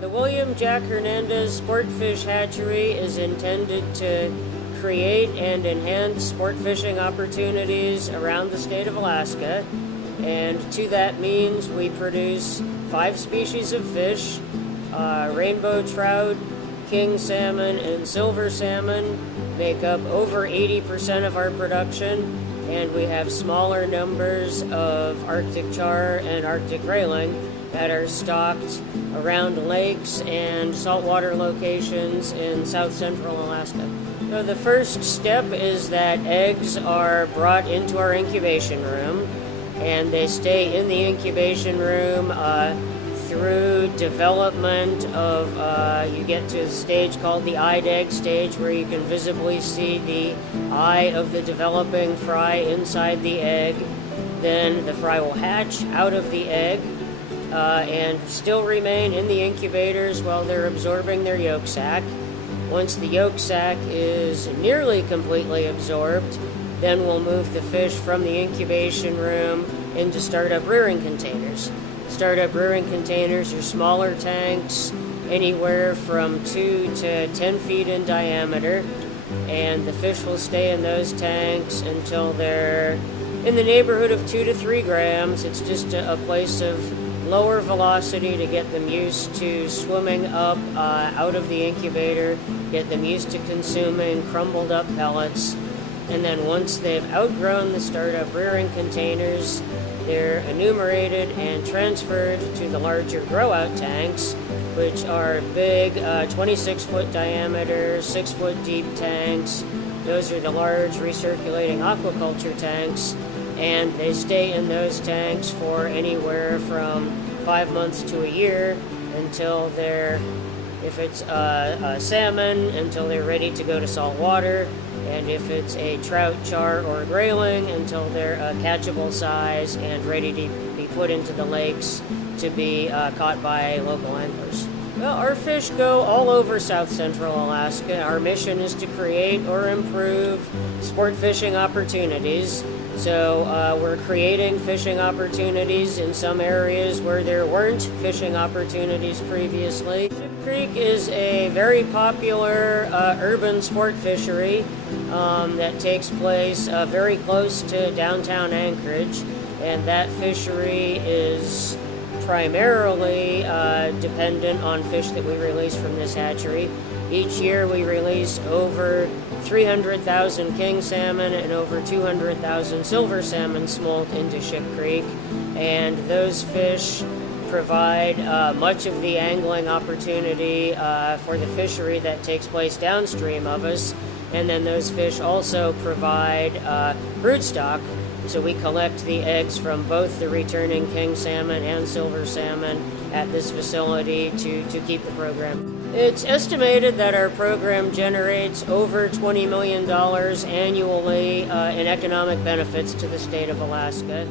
The William Jack Hernandez Sportfish Hatchery is intended to create and enhance sport fishing opportunities around the state of Alaska. And to that means we produce 5 species of fish, rainbow trout, king salmon, and silver salmon make up over 80% of our production, and we have smaller numbers of Arctic char and Arctic grayling that are stocked around lakes and saltwater locations in south central Alaska. So the first step is that eggs are brought into our incubation room, and they stay in the incubation room through development of, you get to a stage called the eyed egg stage, where you can visibly see the eye of the developing fry inside the egg. Then the fry will hatch out of the egg and still remain in the incubators while they're absorbing their yolk sac. Once the yolk sac is nearly completely absorbed, then we'll move the fish from the incubation room into startup rearing containers. Startup rearing containers are smaller tanks, anywhere from 2 to 10 feet in diameter, and the fish will stay in those tanks until they're in the neighborhood of 2 to 3 grams. It's just a place of lower velocity to get them used to swimming up out of the incubator, get them used to consuming crumbled up pellets, and then once they've outgrown the startup rearing containers, they're enumerated and transferred to the larger grow-out tanks, which are big 26-foot diameter, 6-foot deep tanks. Those are the large recirculating aquaculture tanks, and they stay in those tanks for anywhere from 5 months to a year until they're, if it's a salmon, until they're ready to go to salt water, and if it's a trout, char, or grayling, until they're a catchable size and ready to be put into the lakes to be caught by local anglers. Well, our fish go all over south central Alaska. Our mission is to create or improve sport fishing opportunities. So we're creating fishing opportunities in some areas where there weren't fishing opportunities previously. Ship Creek is a very popular urban sport fishery that takes place very close to downtown Anchorage, and that fishery is primarily dependent on fish that we release from this hatchery. Each year we release over 300,000 king salmon and over 200,000 silver salmon smolt into Ship Creek, and those fish provide much of the angling opportunity for the fishery that takes place downstream of us, and then those fish also provide broodstock. So we collect the eggs from both the returning king salmon and silver salmon at this facility to keep the program. It's estimated that our program generates over $20 million annually in economic benefits to the state of Alaska.